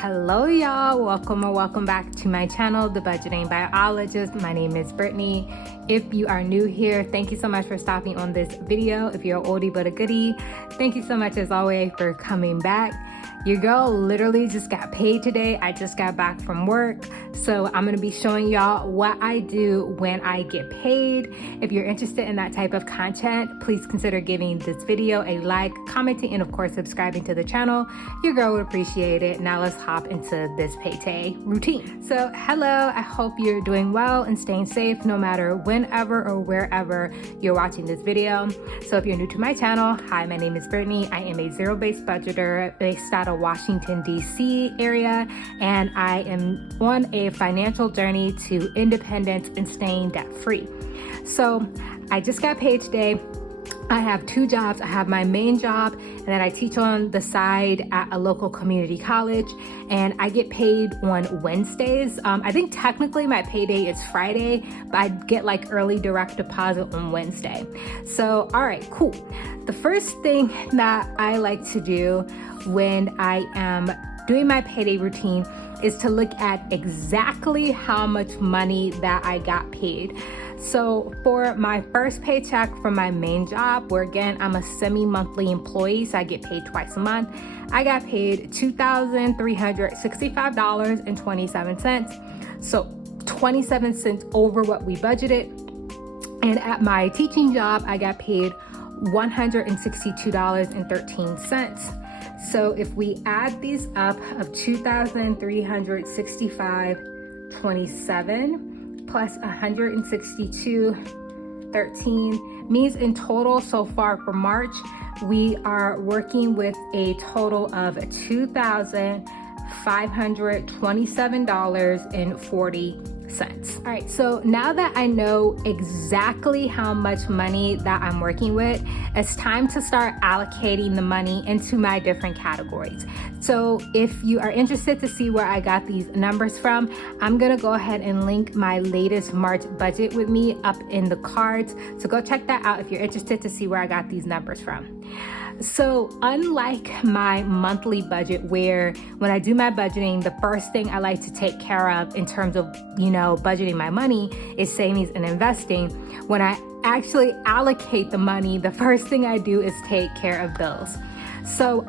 Hello y'all, welcome or welcome back to my channel, The Budgeting Biologist. My name is Brittany. If you are new here, thank you so much for stopping on this video. If you're an oldie but a goodie, thank you so much as always for coming back. Your girl literally just got paid today. I just got back from work. So I'm gonna be showing y'all what I do when I get paid. If you're interested in that type of content, please consider giving this video a like, commenting, and of course subscribing to the channel. Your girl would appreciate it. Now let's hop into this payday routine. So hello, I hope you're doing well and staying safe no matter whenever or wherever you're watching this video. So if you're new to my channel, hi, my name is Brittany. I am a zero-based budgeter based out of Washington, D.C. area, and I am on a financial journey to independence and staying debt-free. So I just got paid today. I have two jobs. I have my main job, and then I teach on the side at a local community college, and I get paid on Wednesdays. I think technically my payday is Friday, but I get like early direct deposit on Wednesday. So, all right, cool. The first thing that I like to do when I am doing my payday routine is to look at exactly how much money that I got paid. So for my first paycheck from my main job, where again, I'm a semi-monthly employee, so I get paid twice a month, I got paid $2,365.27. So 27 cents over what we budgeted. And at my teaching job, I got paid $162.13. So if we add these up of 2,365.27 plus 162.13 means in total so far for March, we are working with a total of $2,527.40. All right, so now that I know exactly how much money that I'm working with, it's time to start allocating the money into my different categories. So if you are interested to see where I got these numbers from, I'm gonna go ahead and link my latest March budget with me up in the cards. So go check that out if you're interested to see where I got these numbers from. So unlike my monthly budget, where when I do my budgeting, the first thing I like to take care of in terms of, budgeting my money is savings and investing. When I actually allocate the money, the first thing I do is take care of bills. So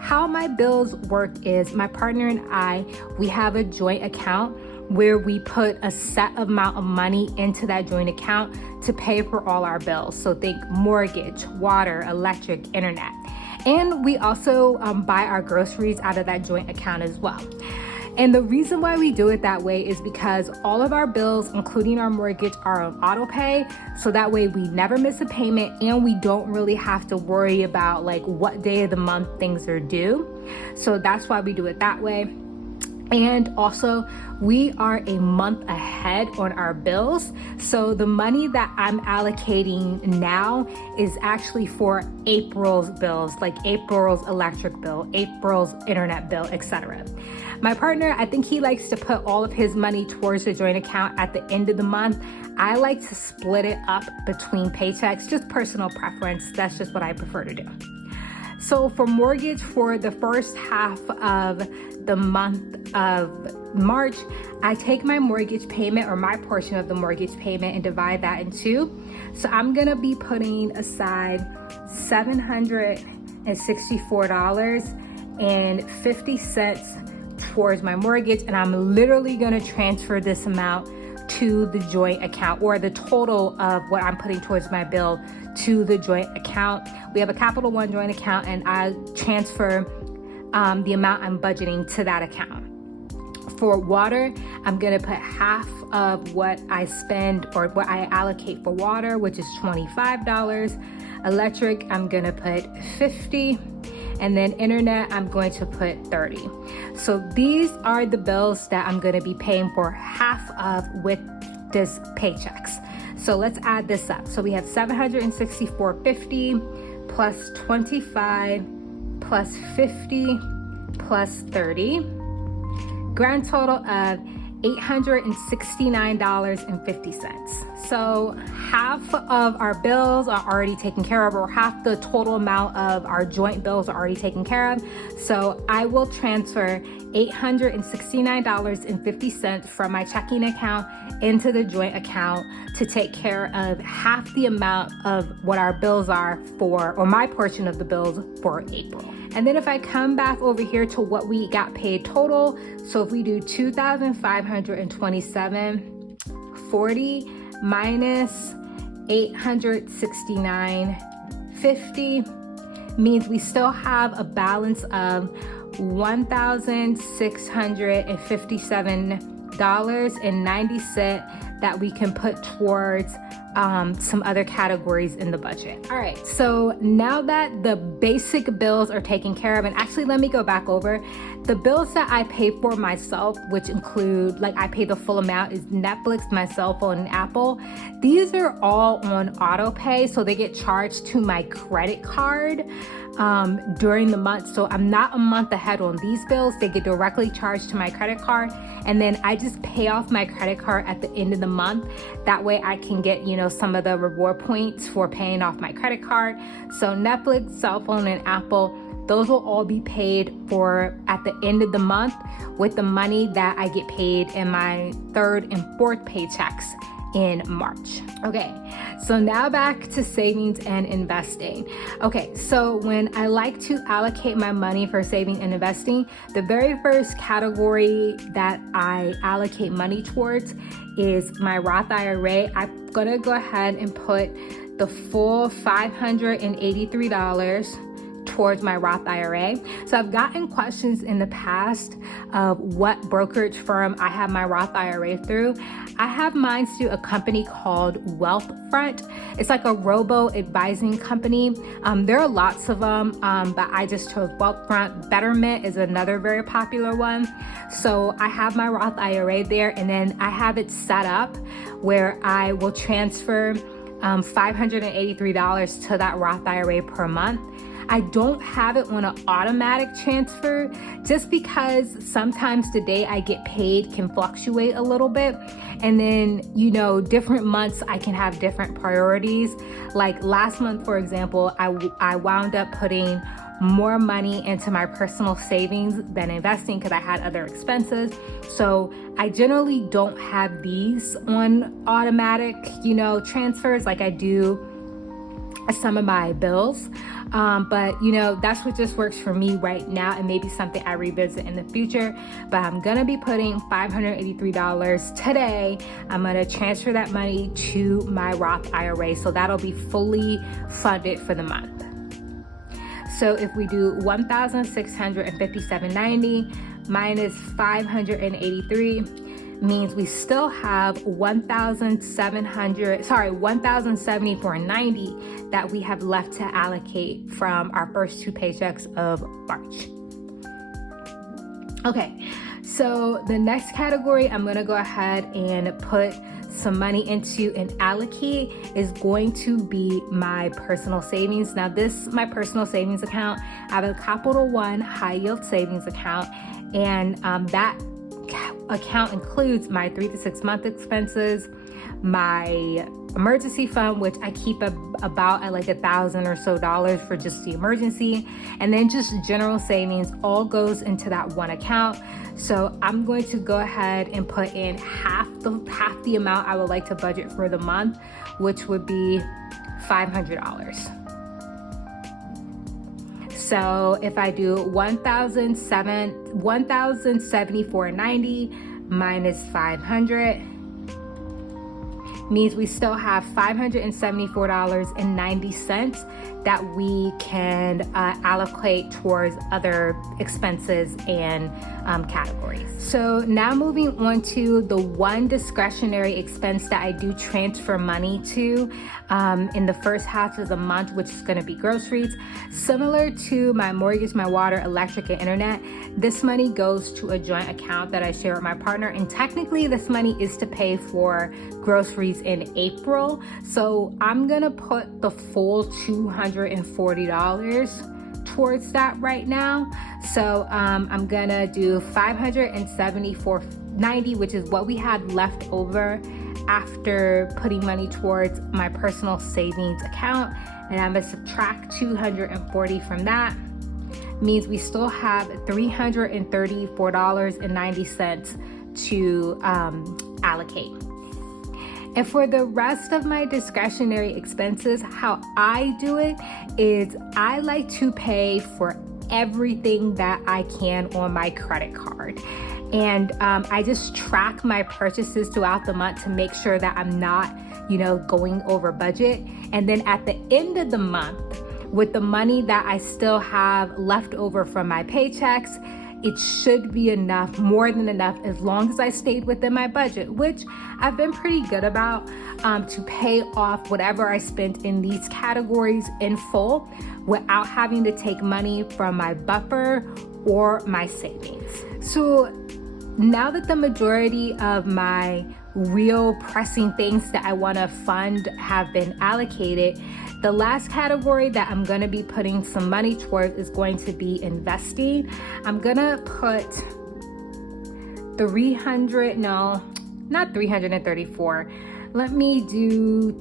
how my bills work is my partner and I, we have a joint account where we put a set amount of money into that joint account to pay for all our bills. So think mortgage, water, electric, internet. And we also buy our groceries out of that joint account as well. And the reason why we do it that way is because all of our bills, including our mortgage, are on auto pay. So that way we never miss a payment, and we don't really have to worry about like what day of the month things are due. So that's why we do it that way. And also, we are a month ahead on our bills. So the money that I'm allocating now is actually for April's bills, like April's electric bill, April's internet bill, etc. My partner, I think he likes to put all of his money towards the joint account at the end of the month. I like to split it up between paychecks, just personal preference. That's just what I prefer to do. So for mortgage, for the first half of the month of March, I take my mortgage payment, or my portion of the mortgage payment, and divide that in two. So I'm gonna be putting aside $764.50 towards my mortgage, and I'm literally gonna transfer this amount to the joint account, or the total of what I'm putting towards my bill to the joint account. We have a Capital One joint account, and I transfer the amount I'm budgeting to that account. For water, I'm gonna put half of what I spend or what I allocate for water, which is $25. Electric, I'm gonna put $50. And then internet, I'm going to put $30. So these are the bills that I'm gonna be paying for half of with this paychecks. So let's add this up. So we have $764.50 plus 25 plus 50 plus 30. Grand total of $869.50. So half of our bills are already taken care of, or half the total amount of our joint bills are already taken care of. So I will transfer $869.50 from my checking account into the joint account to take care of half the amount of what our bills are for, or my portion of the bills for April. And then if I come back over here to what we got paid total, so if we do $2,527.40 minus $869.50 means we still have a balance of $1,657.90 that we can put towards some other categories in the budget. All right, so now that the basic bills are taken care of, and actually let me go back over the bills that I pay for myself, which include, like, I pay the full amount, is Netflix, my cell phone, and Apple. These are all on auto pay, so they get charged to my credit card during the month. So I'm not a month ahead on these bills. They get directly charged to my credit card, and then I just pay off my credit card at the end of the month. That way I can get, some of the reward points for paying off my credit card. So Netflix, cell phone, and Apple, those will all be paid for at the end of the month with the money that I get paid in my third and fourth paychecks in March. Okay, so now back to savings and investing. Okay, so when I like to allocate my money for saving and investing, the very first category that I allocate money towards is my Roth IRA. I'm gonna go ahead and put the full $583 towards my Roth IRA. So I've gotten questions in the past of what brokerage firm I have my Roth IRA through. I have mine through a company called Wealthfront. It's like a robo advising company. There are lots of them, but I just chose Wealthfront. Betterment is another very popular one. So I have my Roth IRA there, and then I have it set up where I will transfer $583 to that Roth IRA per month. I don't have it on an automatic transfer just because sometimes the day I get paid can fluctuate a little bit. And then, different months I can have different priorities. Like last month, for example, I wound up putting more money into my personal savings than investing because I had other expenses. So I generally don't have these on automatic, transfers like I do some of my bills. But that's what just works for me right now, and maybe something I revisit in the future. But I'm gonna be putting $583 today. I'm gonna transfer that money to my Roth IRA, so that'll be fully funded for the month. So if we do $1,657.90 minus $583 means we still have $1,074.90 that we have left to allocate from our first two paychecks of March. Okay, so the next category I'm gonna go ahead and put some money into and allocate is going to be my personal savings. Now my personal savings account, I have a Capital One high yield savings account, and that account includes my 3 to 6 month expenses, my emergency fund, which I keep about at like $1,000 or so for just the emergency, and then just general savings all goes into that one account. So I'm going to go ahead and put in half the amount I would like to budget for the month, which would be $500. So if I do $1,074.90 minus 500 means we still have $574.90 that we can allocate towards other expenses and categories. So now moving on to the one discretionary expense that I do transfer money to in the first half of the month, which is going to be groceries. Similar to my mortgage, my water, electric, and internet, this money goes to a joint account that I share with my partner, and technically this money is to pay for groceries in April. So I'm gonna put the full $240 towards that right now. So I'm gonna do $574 $290, which is what we had left over after putting money towards my personal savings account. And I'm gonna subtract $240 from that. Means we still have $334.90 to allocate. And for the rest of my discretionary expenses, how I do it is I like to pay for everything that I can on my credit card. And I just track my purchases throughout the month to make sure that I'm not, going over budget. And then at the end of the month, with the money that I still have left over from my paychecks, it should be enough, more than enough, as long as I stayed within my budget, which I've been pretty good about, to pay off whatever I spent in these categories in full without having to take money from my buffer or my savings. So now that the majority of my real pressing things that I want to fund have been allocated, the last category that I'm going to be putting some money towards is going to be investing. I'm going to put 334. Let me do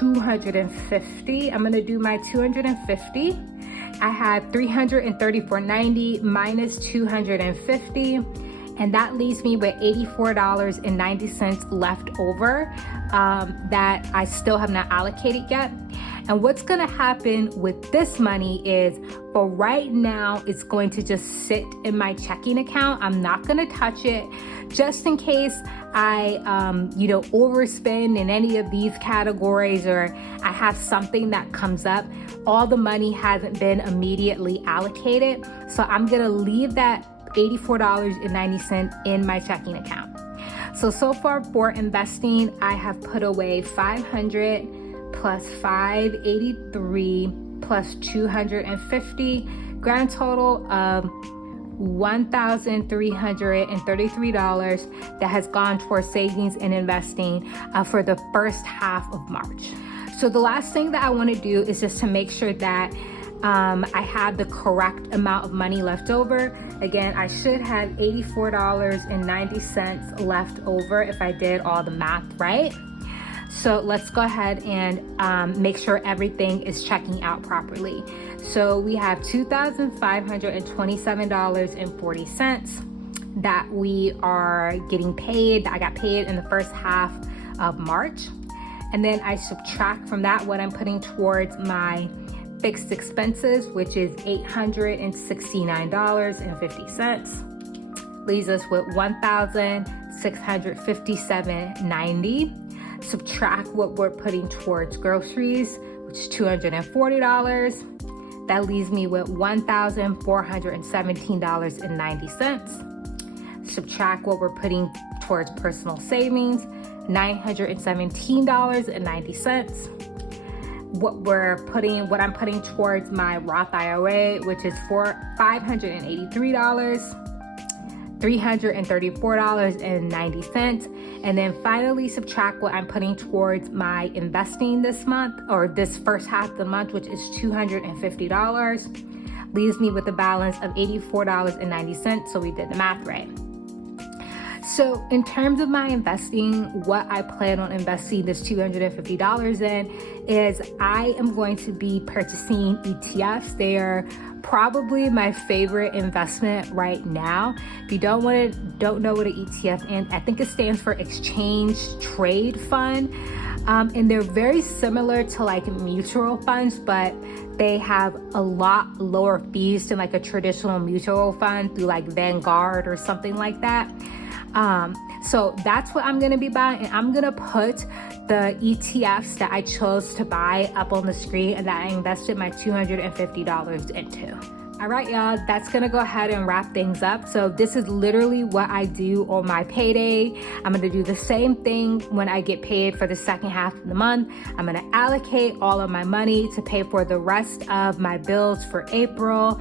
250. I'm going to do my 250. I have 334.90 minus 250. And that leaves me with $84.90 left over that I still have not allocated yet. And what's gonna happen with this money is, for right now, it's going to just sit in my checking account. I'm not gonna touch it, just in case I, overspend in any of these categories, or I have something that comes up. All the money hasn't been immediately allocated. So I'm gonna leave that $84.90 in my checking account. So far for investing, I have put away 500 plus 583 plus 250, grand total of $1,333 that has gone towards savings and investing for the first half of March. So the last thing that I want to do is just to make sure that I have the correct amount of money left over. Again, I should have $84.90 left over if I did all the math right. So let's go ahead and make sure everything is checking out properly. So we have $2,527.40 that we are getting paid. I got paid in the first half of March. And then I subtract from that what I'm putting towards my fixed expenses, which is $869.50. Leaves us with $1,657.90. Subtract what we're putting towards groceries, which is $240. That leaves me with $1,417.90. Subtract what we're putting towards personal savings, $917.90. What I'm putting towards my Roth IRA, which is for $583, $334.90. And then finally subtract what I'm putting towards my investing this month, or this first half of the month, which is $250. Leaves me with a balance of $84.90. So we did the math right. So in terms of my investing, what I plan on investing this $250 in is I am going to be purchasing ETFs. They are probably my favorite investment right now. If you don't know what an ETF is, I think it stands for Exchange Trade Fund. And they're very similar to like mutual funds, but they have a lot lower fees than like a traditional mutual fund through like Vanguard or something like that. So that's what I'm going to be buying, and I'm going to put the ETFs that I chose to buy up on the screen and that I invested my $250 into. All right, y'all, that's gonna go ahead and wrap things up. So this is literally what I do on my payday. I'm gonna do the same thing when I get paid for the second half of the month. I'm gonna allocate all of my money to pay for the rest of my bills for April,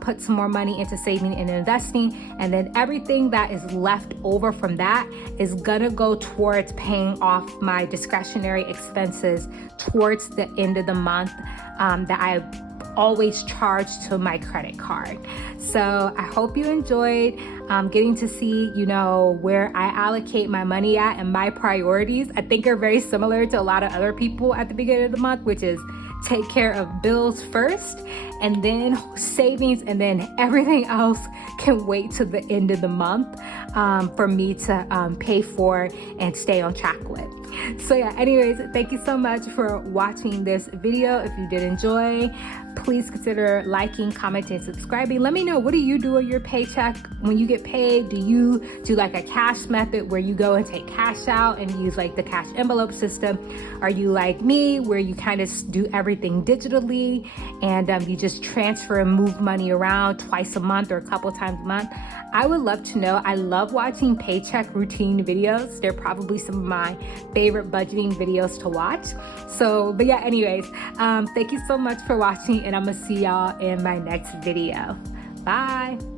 put some more money into saving and investing, and then everything that is left over from that is gonna go towards paying off my discretionary expenses towards the end of the month that I always charged to my credit card. So I hope you enjoyed getting to see, where I allocate my money at, and my priorities I think are very similar to a lot of other people at the beginning of the month, which is take care of bills first, and then savings, and then everything else can wait to the end of the month for me to pay for and stay on track with. So yeah, anyways, thank you so much for watching this video. If you did enjoy, please consider liking, commenting, subscribing. Let me know, what do you do with your paycheck when you get paid? Do you do like a cash method where you go and take cash out and use like the cash envelope system? Are you like me, where you kind of do everything digitally and you just transfer and move money around twice a month or a couple times a month? I would love to know. I love watching paycheck routine videos. They're probably some of my favorite budgeting videos to watch. So, but yeah, anyways, thank you so much for watching, and I'm gonna see y'all in my next video. Bye.